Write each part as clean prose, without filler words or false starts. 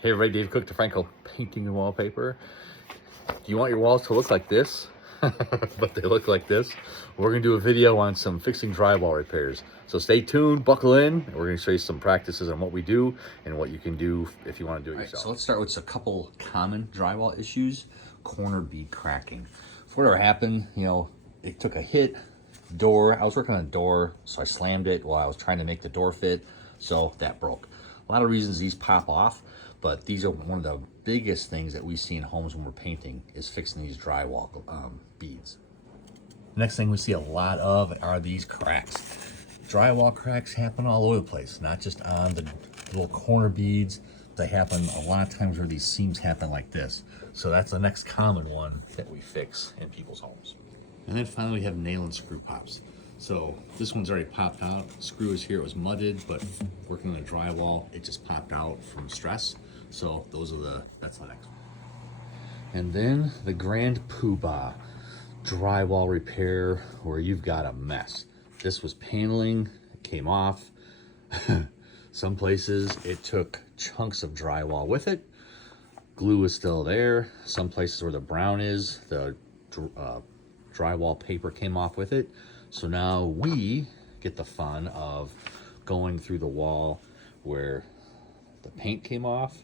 Hey everybody, Dave Cook, DeFranco Painting and Wallpaper. Do you want your walls to look like this? But they look like this. We're gonna do a video on some fixing drywall repairs. So stay tuned, buckle in, and we're gonna show you some practices on what we do and what you can do if you wanna do it yourself. So let's start with a couple common drywall issues. Corner bead cracking. For whatever happened, it took a hit. I was working on a door, so I slammed it while I was trying to make the door fit, so that broke. A lot of reasons these pop off, but these are one of the biggest things that we see in homes when we're painting is fixing these drywall beads. Next thing we see a lot of are these cracks. Drywall cracks happen all over the place, not just on the little corner beads. They happen a lot of times where these seams happen like this. So that's the next common one that we fix in people's homes. And then finally we have nail and screw pops. So this one's already popped out. Screw is here, it was mudded, but working on the drywall, it just popped out from stress. So that's the next one. And then the grand poobah, drywall repair where you've got a mess. This was paneling, it came off. Some places it took chunks of drywall with it. Glue is still there. Some places where the brown is, the drywall paper came off with it. So now we get the fun of going through the wall where the paint came off,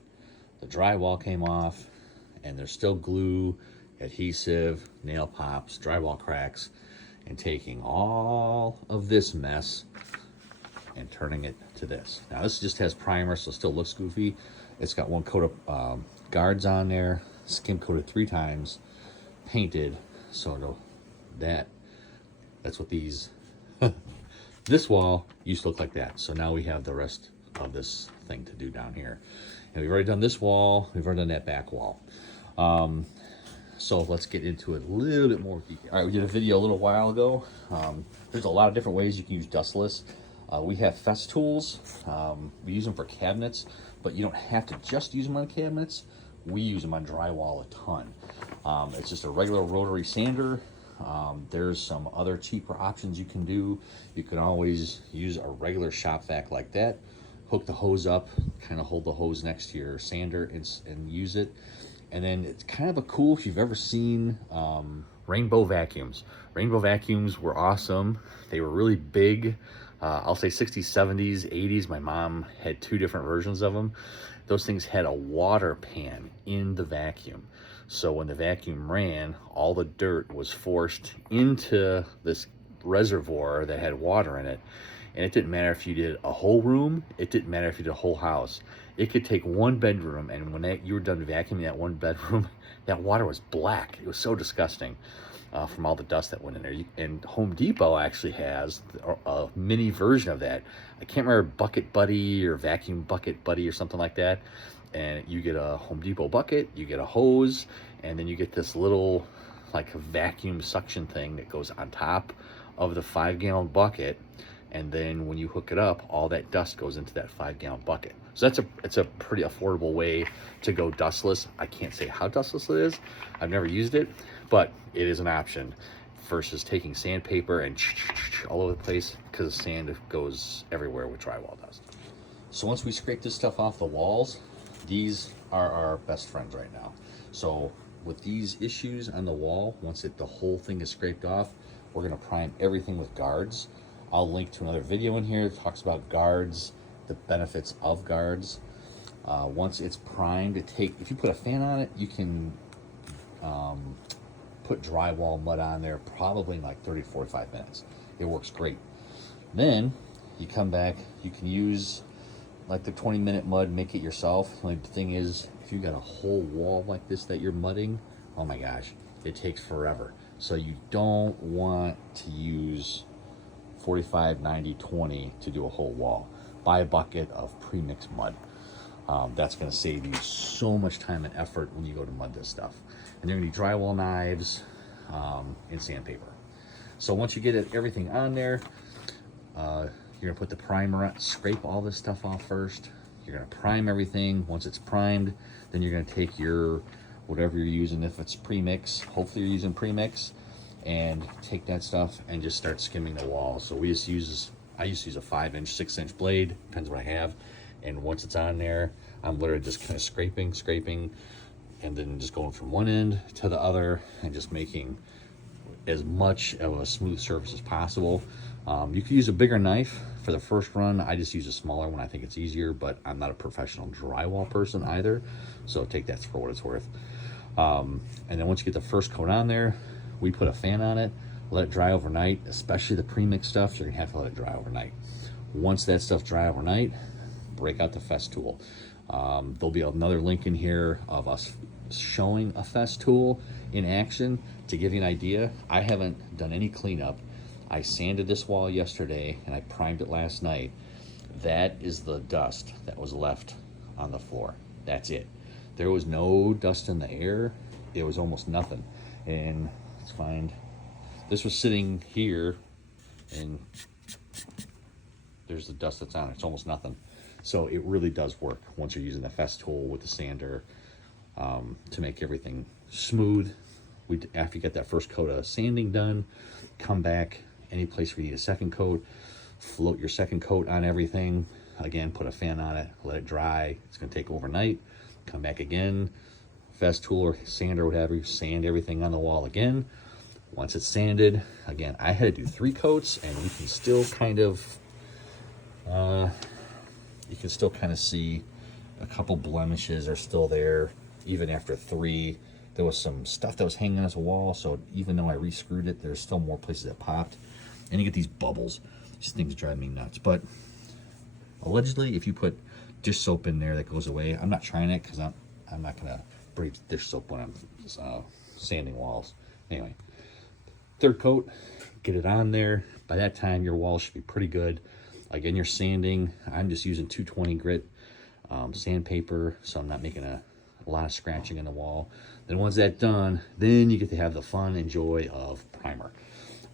the drywall came off, and there's still glue, adhesive, nail pops, drywall cracks, and taking all of this mess and turning it to this. Now this just has primer, so it still looks goofy. It's got one coat of guards on there, skim coated 3 times, painted, so that's what these, this wall used to look like that. So now we have the rest of this thing to do down here. And we've already done this wall, we've already done that back wall. So let's get into it a little bit more detail. All right, we did a video a little while ago. There's a lot of different ways you can use dustless. We have Fest tools. We use them for cabinets, but you don't have to just use them on cabinets. We use them on drywall a ton. It's just a regular rotary sander. There's some other cheaper options you can do. You can always use a regular shop vac like that, hook the hose up, kind of hold the hose next to your sander and use it. And then it's kind of a cool, if you've ever seen rainbow vacuums. Rainbow vacuums were awesome. They were really big. I'll say 60s, 70s, 80s. My mom had 2 different versions of them. Those things had a water pan in the vacuum. So when the vacuum ran, all the dirt was forced into this reservoir that had water in it. And it didn't matter if you did a whole room, it didn't matter if you did a whole house. It could take one bedroom, and when you were done vacuuming that one bedroom, that water was black. It was so disgusting from all the dust that went in there. And Home Depot actually has a mini version of that. I can't remember, Bucket Buddy or Vacuum Bucket Buddy or something like that. And you get a Home Depot bucket, you get a hose, and then you get this little like a vacuum suction thing that goes on top of the 5-gallon bucket. And then when you hook it up, all that dust goes into that 5-gallon bucket. So it's a pretty affordable way to go dustless. I can't say how dustless it is. I've never used it, but it is an option versus taking sandpaper and all over the place, because sand goes everywhere with drywall dust. So once we scrape this stuff off the walls, these are our best friends right now. So with these issues on the wall, once the whole thing is scraped off, we're gonna prime everything with guards. I'll link to another video in here that talks about guards, the benefits of guards. Once it's primed, if you put a fan on it, you can put drywall mud on there probably in like 30 to 45 minutes. It works great. Then you come back, you can use like the 20-minute mud, make it yourself. The only thing is, if you got a whole wall like this that you're mudding, oh my gosh, it takes forever. So you don't want to use 45, 90, 20 to do a whole wall. Buy a bucket of pre-mixed mud. That's gonna save you so much time and effort when you go to mud this stuff. And you're gonna need drywall knives and sandpaper. So once you get everything on there, you're gonna put the primer on, scrape all this stuff off first. You're gonna prime everything. Once it's primed, then you're gonna take your, whatever you're using, if it's premix, hopefully you're using premix, and take that stuff and just start skimming the wall. So I used to use a 5-inch, 6-inch blade, depends what I have, And once it's on there, I'm literally just kind of scraping, and then just going from one end to the other and just making as much of a smooth surface as possible. You could use a bigger knife for the first run. I just use a smaller one. I think it's easier, but I'm not a professional drywall person either, so take that for what it's worth. And then once you get the first coat on there, we put a fan on it, let it dry overnight. Especially the pre-mix stuff, you're gonna have to let it dry overnight. Once that stuff dry overnight, break out the fest tool. There'll be another link in here of us showing a fest tool in action to give you an idea. I haven't done any cleanup. I sanded this wall yesterday and I primed it last night. That is the dust that was left on the floor. That's it. There was no dust in the air. It was almost nothing. And let's find, this was sitting here and there's the dust that's on it. It's almost nothing. So it really does work once you're using the fest tool with the sander to make everything smooth. After you get that first coat of sanding done, come back any place where you need a second coat, float your second coat on everything. Again, put a fan on it, let it dry. It's gonna take overnight. Come back again, fest tool or sander, whatever, sand everything on the wall again. Once it's sanded, again, I had to do 3 coats, and you can still kind of see a couple blemishes are still there even after 3. There was some stuff that was hanging on this wall, so even though I re-screwed it, there's still more places that popped. And you get these bubbles. These things drive me nuts. But allegedly, if you put dish soap in there, that goes away. I'm not trying it because I'm not gonna breathe dish soap when I'm sanding walls. Anyway, 3rd coat, get it on there. By that time, your wall should be pretty good. Again, you're sanding. I'm just using 220 grit sandpaper, so I'm not making a lot of scratching in the wall. Then once that's done, then you get to have the fun and joy of primer.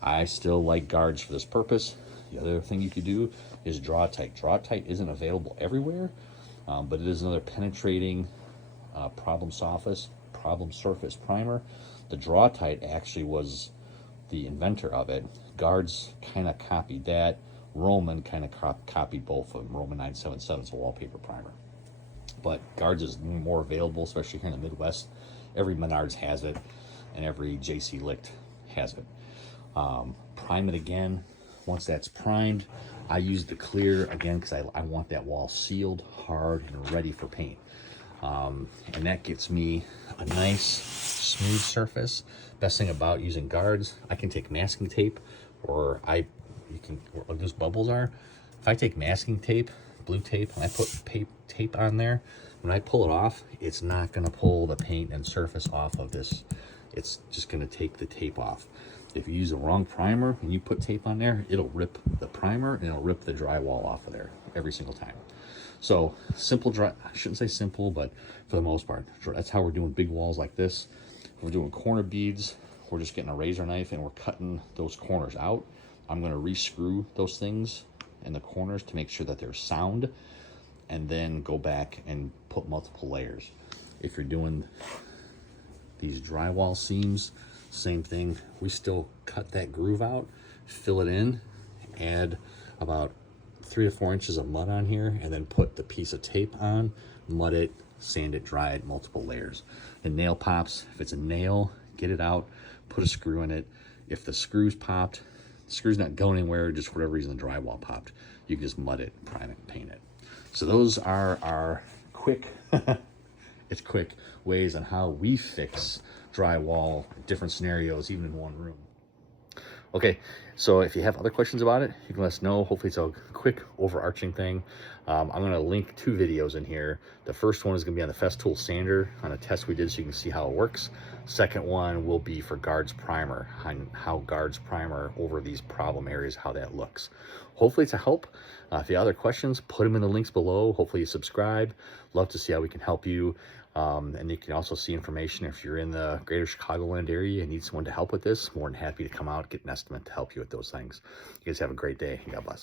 I still like guards for this purpose. The other thing you could do is Draw Tite. Draw Tite isn't available everywhere, but it is another penetrating problem surface primer. The Draw Tite actually was the inventor of it. Guards kind of copied that. Roman kind of copied both of them. Roman 977 is a wallpaper primer. But Guards is more available, especially here in the Midwest. Every Menards has it, and every JC Licht has it. Prime it again. Once that's primed, I use the clear again because I want that wall sealed, hard, and ready for paint. And that gets me a nice, smooth surface. Best thing about using Guards, I can take masking tape, or where those bubbles are. If I take masking tape, blue tape, and I put tape on there, when I pull it off, it's not gonna pull the paint and surface off of this. It's just gonna take the tape off. If you use the wrong primer and you put tape on there, it'll rip the primer and it'll rip the drywall off of there every single time. So simple I shouldn't say simple, but for the most part, that's how we're doing big walls like this. If we're doing corner beads, we're just getting a razor knife and we're cutting those corners out. I'm gonna re-screw those things in the corners to make sure that they're sound, and then go back and put multiple layers. If you're doing these drywall seams, same thing. We still cut that groove out, fill it in, add about 3 to 4 inches of mud on here, and then put the piece of tape on, mud it, sand it, dry it, multiple layers. And nail pops, if it's a nail, get it out, put a screw in it. If the screw's popped, the screw's not going anywhere, just for whatever reason the drywall popped, you can just mud it, prime it, paint it. So those are our quick ways on how we fix drywall, different scenarios, even in one room. Okay, so if you have other questions about it, you can let us know. Hopefully it's a quick overarching thing. I'm going to link 2 videos in here. The first one is going to be on the Festool sander on a test we did so you can see how it works. Second one will be for Guards primer, on how Guards primer over these problem areas, how that looks. Hopefully it's a help. If you have other questions, put them in the links below. Hopefully you subscribe. Love to see how we can help you. And you can also see information if you're in the greater Chicagoland area and need someone to help with this. More than happy to come out, get an estimate to help you with those things. You guys have a great day. God bless.